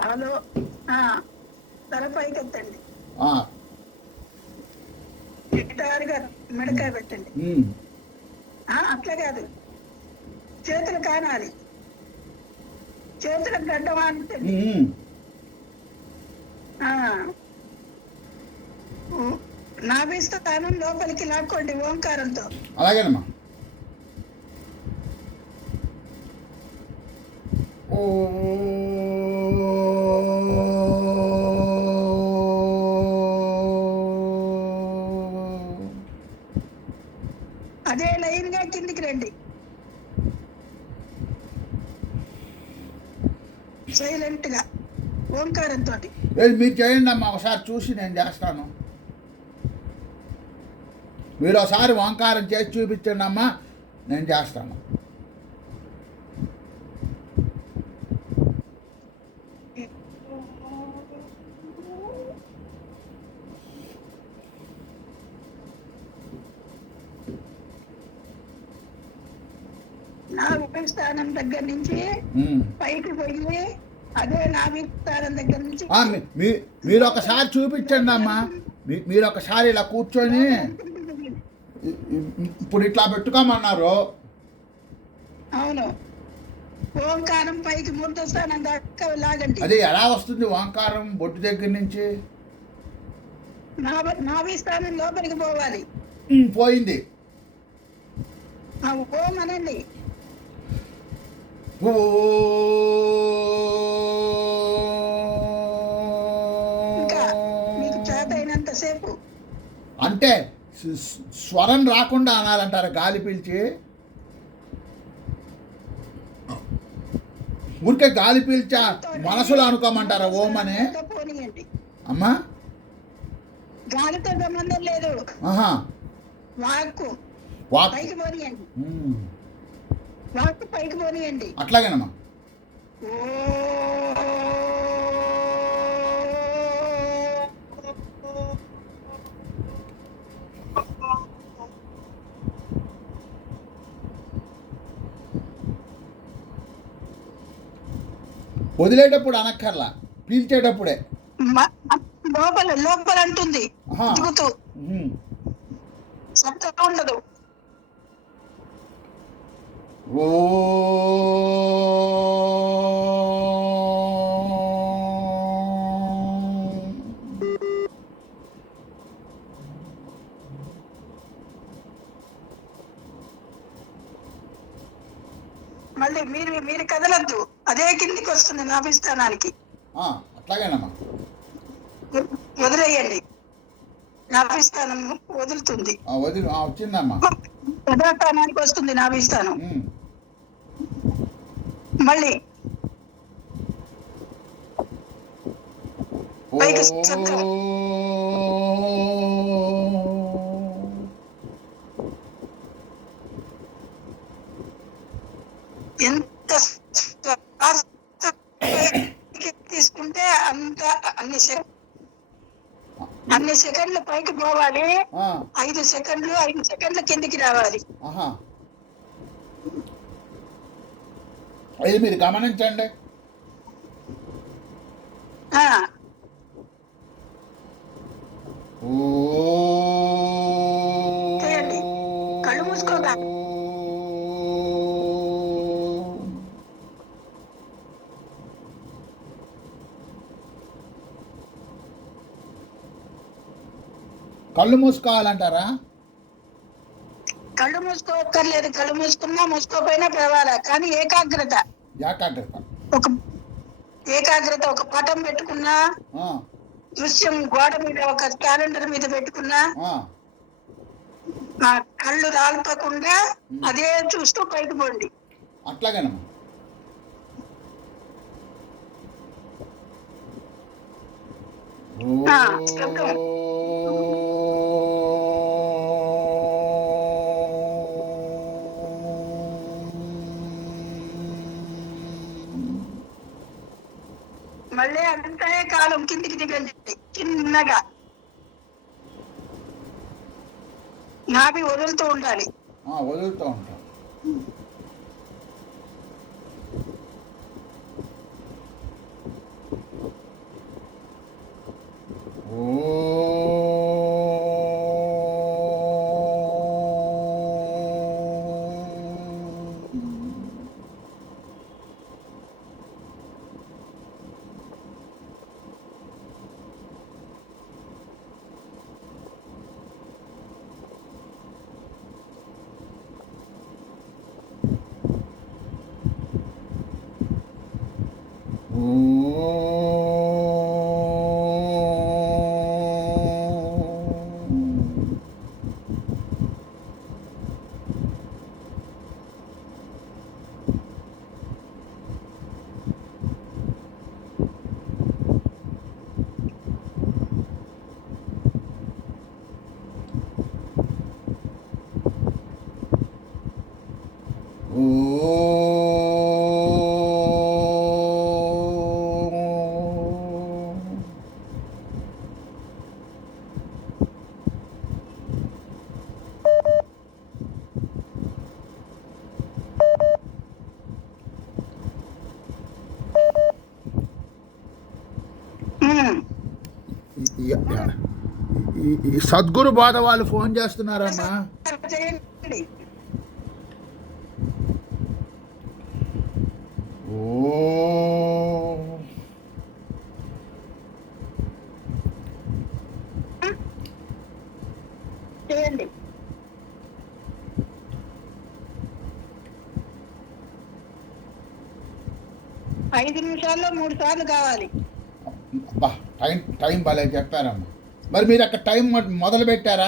Hello. తల పైకెత్తండి, గిటారుగా మెడకాయ పెట్టండి. అట్లా కాదు, చేతులు కానాలి, చేతులకు గడ్డం అంటండి. నాభిస్థానం లోపలికి లాక్కోండి ఓంకారంతో. అలాగేనమ్మా. అదే లైన్ గా కిందికి రండి, సైలెంట్ గా ఓంకారంతో. మీరు చేయండి అమ్మా, ఒకసారి చూసి నేను చేస్తాను. మీరు ఒకసారి ఓంకారం చేసి చూపించండి అమ్మా, నేను చేస్తాను. నాభి స్థానం దగ్గర నుంచి పైకి పోయి అదే నాభి స్థానం దగ్గర నుంచి మీరు ఒకసారి చూపించండి అమ్మా. మీరు ఒకసారి ఇలా కూర్చొని ఇప్పుడు ఇట్లా పెట్టుకోమన్నారు. అవును, ఓంకారం పైకి మూర్త స్థానం దాకా లాగండి. అది ఎలా వస్తుంది ఓంకారం బొట్టు దగ్గర నుంచి? నాభి స్థానం లోపలికి పోవాలి. పోయింది. ఓం అనండి. ఇంకా మీకు చేత అయినంతసేపు అంటే స్వరం రాకుండా అనాలంటారా? గాలి పీల్చి ఊరికే గాలి పీల్చా మనసులో అనుకోమంటారా ఓం అని? అమ్మా, గాలితో సంబంధం లేదు. వాక్కు పైకి పోనీయండి, వాక్కు పైకి పోనీయండి. అట్లాగేనమ్మా. వదిలేటప్పుడు అనక్కర్లా, పీల్చేటప్పుడే లోపల లోపల అంటుంది, శబ్దం ఉండదు. ఓ మళ్ళీ మీరు కదలద్దు, అదే కిందికి వస్తుంది నాభిస్థానానికి. అట్లాగేనమ్మా, వదిలేయండి, నాభిస్థానం వదులుతుంది. వచ్చిందమ్మా, యథాస్థానానికి వస్తుంది నాభిస్థానం. మళ్ళీ పైకి శబ్దం. ఎంత తీసుకుంటే అంత అన్ని సెకండ్లు పైకి పోవాలి. 5 సెకండ్ల కిందికి రావాలి. ఇది మీరు గమనించండి. కళ్ళు మూసుకోగా కళ్ళు మూసుకోవాలంటారా? కళ్ళు మూసుకోక్కర్లేదు, కళ్ళు మూసుకున్నా మూసుకోపోయినా పర్వాలా, కానీ ఏకాగ్రత ఒక పటం పెట్టుకున్నా, దృశ్యం గోడ మీద ఒక క్యాలెండర్ మీద పెట్టుకున్నా కళ్ళు రాల్పకుండా అదే చూస్తూ పైకి పోండి. అట్లాగేనమ్మా. మళ్ళీ అదంతా కాలం కిందికి దిగండి, చిన్నగా నాభి వదులుతూ ఉండాలి. వదులుతూ ఉంటాం. ఈ సద్గురు బోధ వాళ్ళు ఫోన్ చేస్తున్నారమ్మా. చేయండి. చేయండి. ఐదు నిమిషాల్లో 3 సార్లు కావాలి. అబ్బా, టైం భలే చెప్పారమ్మా. మరి మీరు అక్కడ టైం మొదలు పెట్టారా?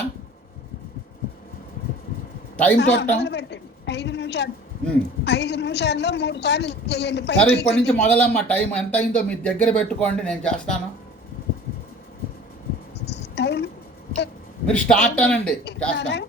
టైం చూడటం పెట్టండి. 5 నిమిషాలు 5 నిమిషాల్లో 3 సార్లు చేయండి. సరే, ఇప్పటి నుంచి మొదలమ్మా. టైం ఎంత అయిందో మీ దగ్గర పెట్టుకోండి, నేను చేస్తాను. మీరు స్టార్ట్ అనండి, చేస్తాను.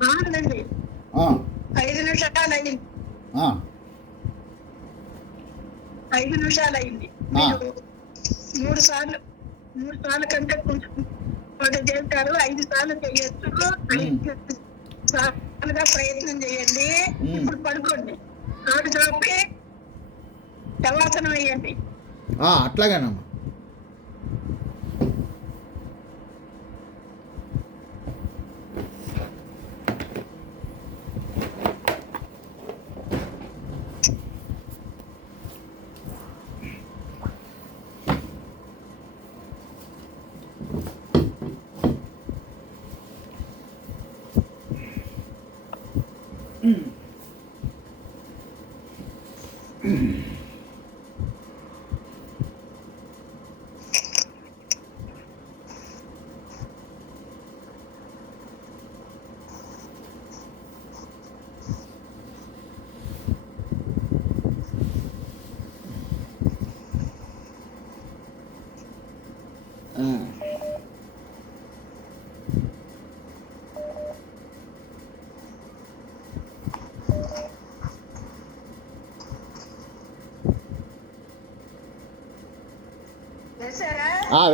బాగుందండి. 5 నిమిషాలు అయింది. 5 నిమిషాలు అయింది. మీరు 3 సార్లు కంటే కొంచెం చేస్తారు. 5 సార్లు చేయొచ్చు. 5 సార్లుగా ప్రయత్నం చేయండి. ఇప్పుడు పడుకోండి. కాడు చాపి శవాసనం వేయండి. అట్లాగేనమ్మా.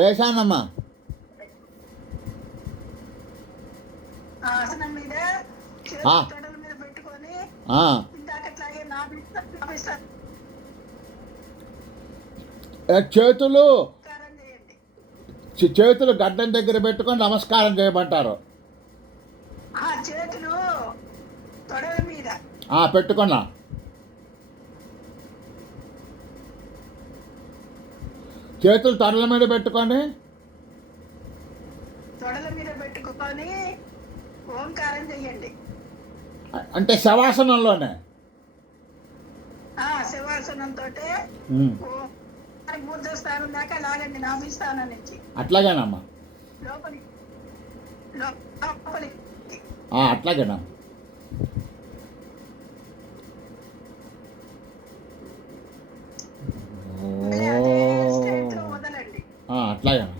వేశానమ్మా. ఆసనం మీద తొడల మీద పెట్టుకొని ఇందాకట్లాగే చేతులు నమస్కారం చేయండి. చేతులు గడ్డం దగ్గర పెట్టుకొని నమస్కారం చేయమంటారు. చేతులు తొడల మీద పెట్టుకున్నా. చేతులు తొడల మీద పెట్టుకొని ఓంకారం చెయ్యండి. అంటే శవాసనంలోనే శివాసనంతో మూర్ధ స్థానం దాకా లాగండి. నాభి స్థానం నుంచి అట్లాగేనమ్మా. లోపలికి అట్లాగేనమ్మా. వదలండి. అట్లాగేనమ్మా.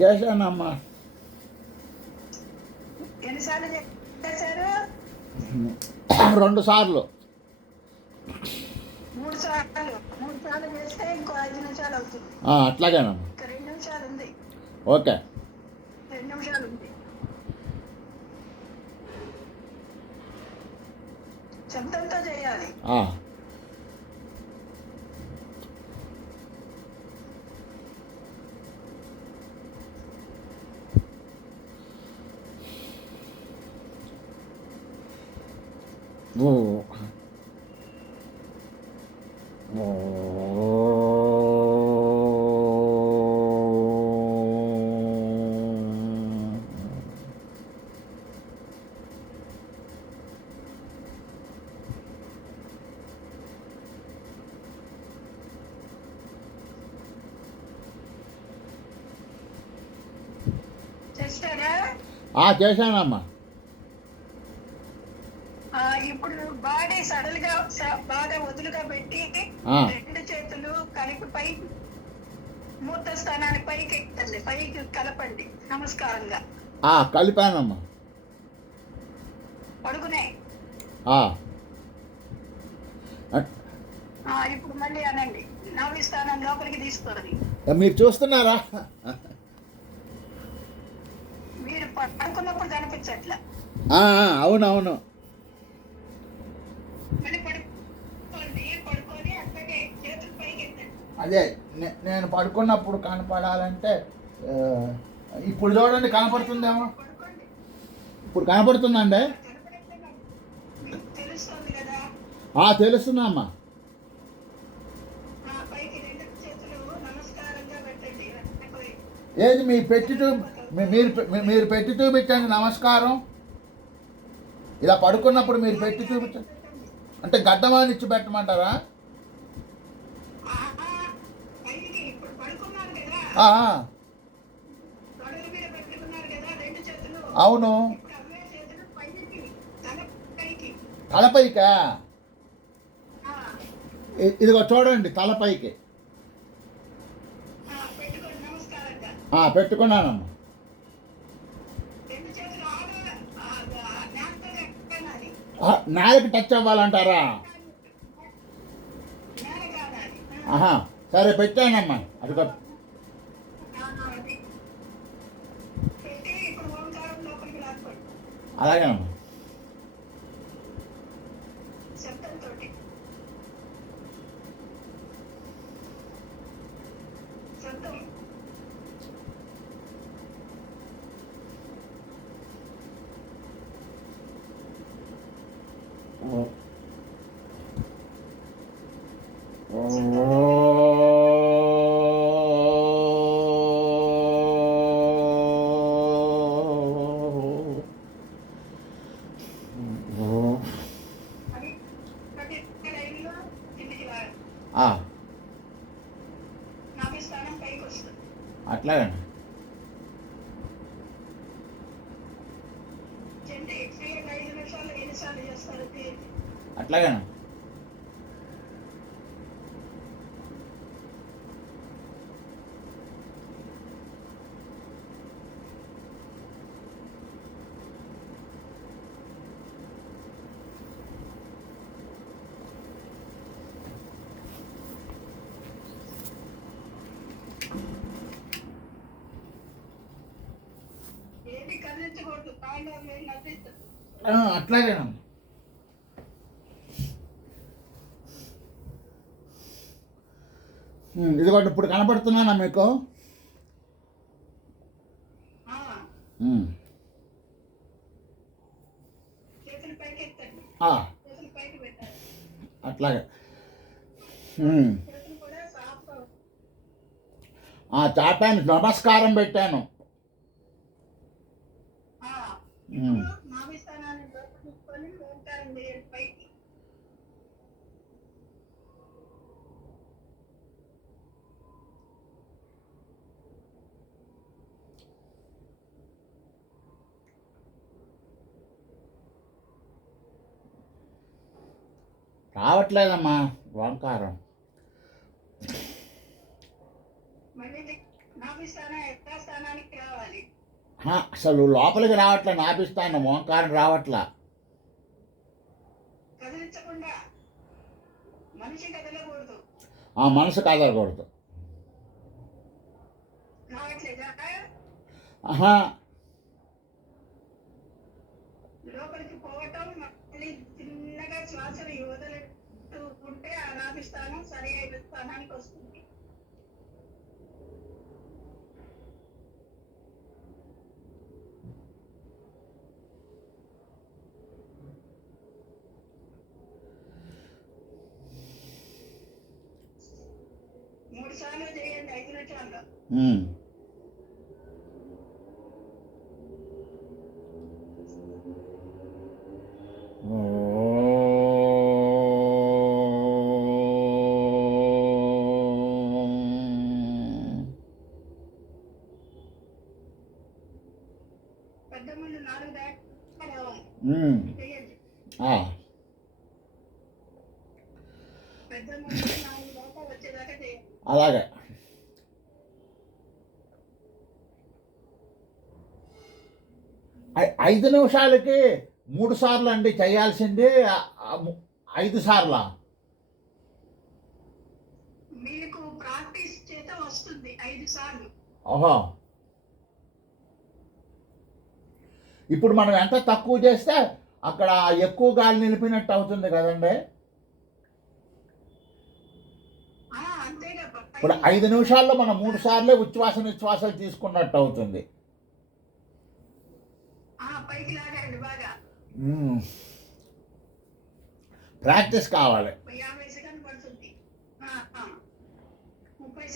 చేశానమ్మా. ఎన్నిసార్లు చేశారు? 2 సార్లు. 3 సార్లు చేస్తే ఇంకో 5 నిమిషాలు అవుతుంది. అట్లాగేనమ్మా. 2 నిమిషాలు ఉంది. ఓకే. 2 నిమిషాలు ఉంది. శబ్దంతో చేయాలి. చేశానమ్మా. ఇప్పుడు బాడీ సడల్ గా బాగా వదులుగా పెట్టి 2 చేతులు కలిపి పైకి మూర్త స్థానాన్ని పైకి ఎక్కండి. పైకి కలపండి నమస్కారంగా. కలిపానమ్మా. పడుకునే ఇప్పుడు మళ్ళీ అనండి. నాభి స్థానం లోపలికి తీసుకోండి. మీరు చూస్తున్నారా? మీరు పడుకున్నప్పుడు కనిపించట్లా. అవునవును. అదే నేను పడుకున్నప్పుడు కనపడాలంటే ఇప్పుడు చూడండి, కనపడుతుందేమో. ఇప్పుడు కనపడుతుందండి. తెలుస్తుందమ్మా. ఏది మీ పెట్టి మీరు పెట్టి చూపించండి నమస్కారం. ఇలా పడుకున్నప్పుడు మీరు పెట్టి చూపించండి. అంటే గడ్డమానిచ్చి పెట్టమంటారా? అవును. తలపైకా? ఇదిగో చూడండి, తలపైకి పెట్టుకున్నానమ్మా. నేలకి టచ్ అవ్వాలంటారా? సరే పెట్టానమ్మా. అదిగో అలాగేనమ్మా. అట్లాగండి. చెండి 5 నిమిషాలు ఎన్నిసార్లు చేస్తారు తీయండి. అట్లాగేనా? ఏంటి కదిలించకూడదు, తాండవం నవ్విస్తారు. అట్లాగేనా? ఇదిగోండి ఇప్పుడు కనపడుతున్నానా మీకు? చేతులు పైకి ఎత్తండి, చేతులు పైకి పెట్టాలి. అట్లాగే చేతులు కూడా సాఫ్ట్. చాపాను, నమస్కారం పెట్టాను. నాభి స్థానాన్ని లోపల తీసుకొని ఓంకారం చేయండి పైకి. రావట్లేదమ్మా ఓంకారం. మళ్ళీ నాభి స్థానం యథాస్థానానికి రావాలి. అసలు లోపలికి రావట్లే, నాభిస్తాను ఓంకారం రావట్లా. కదిలించకుండా, మనిషి కదలకూడదు. మనసు కదలకూడదు. రావట్లేదా? లోపలికి పోవటం, మళ్ళీ చిన్నగా శ్వాసను వదులుతూ ఉంటే ఆ నాభి స్థానం సరి అయిన స్థానానికి వస్తుంది. మూడు సార్లు చేయండి 5 నిమిషాల్లో. పెద్ద ముందు 4 దాకా రావాలి. చేయండి. పెద్ద ముందు 4 దాకా వచ్చేదాకా చేయండి. అలాగే 5 నిమిషాలకి 3 సార్లు అండి చేయాల్సింది. 5 సార్లా? మీకు ప్రాక్టీస్ చేత వస్తుంది 5 సార్లు. ఓహో, ఇప్పుడు మనం ఎంత తక్కువ చేస్తే అక్కడ ఎక్కువ గాలి నిలిపినట్టు అవుతుంది కదండి. ఇప్పుడు 5 నిమిషాల్లో మనం 3 సార్లే ఉచ్ఛ్వాస నిశ్వాసాలు తీసుకున్నట్టు అవుతుంది. పైకి లాగండి బాగా. ప్రాక్టీస్ కావాలి. 50 సెకండ్ పడుతుంది. 30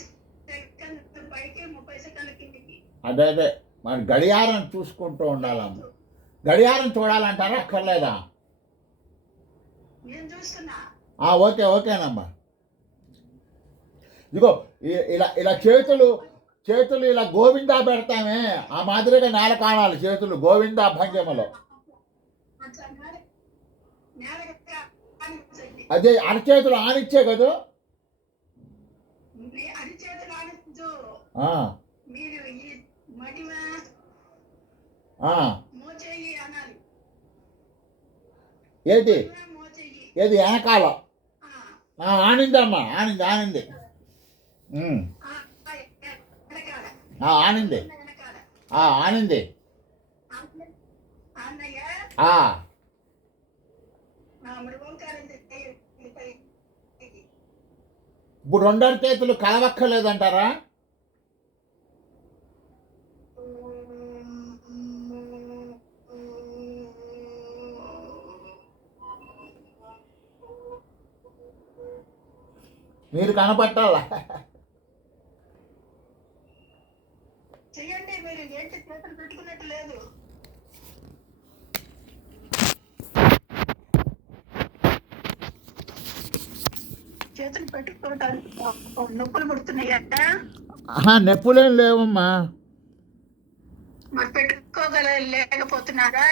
సెకండ్ పైకి, 30 సెకండ్ కిందికి. అదే మరి గడియారం చూసుకుంటూ ఉండాలమ్మ. గడియారం చూడాలంటారా అక్కర్లేదా? నేను చూస్తున్నా. ఓకేనమ్మా. ఇదిగో ఇలా చేతులు ఇలా గోవిందా పెడతామే, ఆ మాదిరిగా నేల కానాలి చేతులు గోవిందా భంగిమలో. అదే అరచేతులు ఆనిచ్చే కదా. అరిచేతులు ఆనించు. మీరు ఈ మడిమ మోచేయి అనాలి. ఏది వెనకాల ఆనిందమ్మా, ఆనింది ఆనింది. ఇప్పుడు 2 చేతులు కలవక్కర్లేదంటారా? మీరు కనపట్టాలా? చెయ్యండి. మీరు ఏంటి చేతులు పెట్టుకున్నట్టు లేదు. చేతులు పెట్టుకోవడానికి నొప్పులు పుడుతున్నాయట. నొప్పులేం లేవమ్మా. మరి పెట్టుకోగల లేకపోతున్నారా?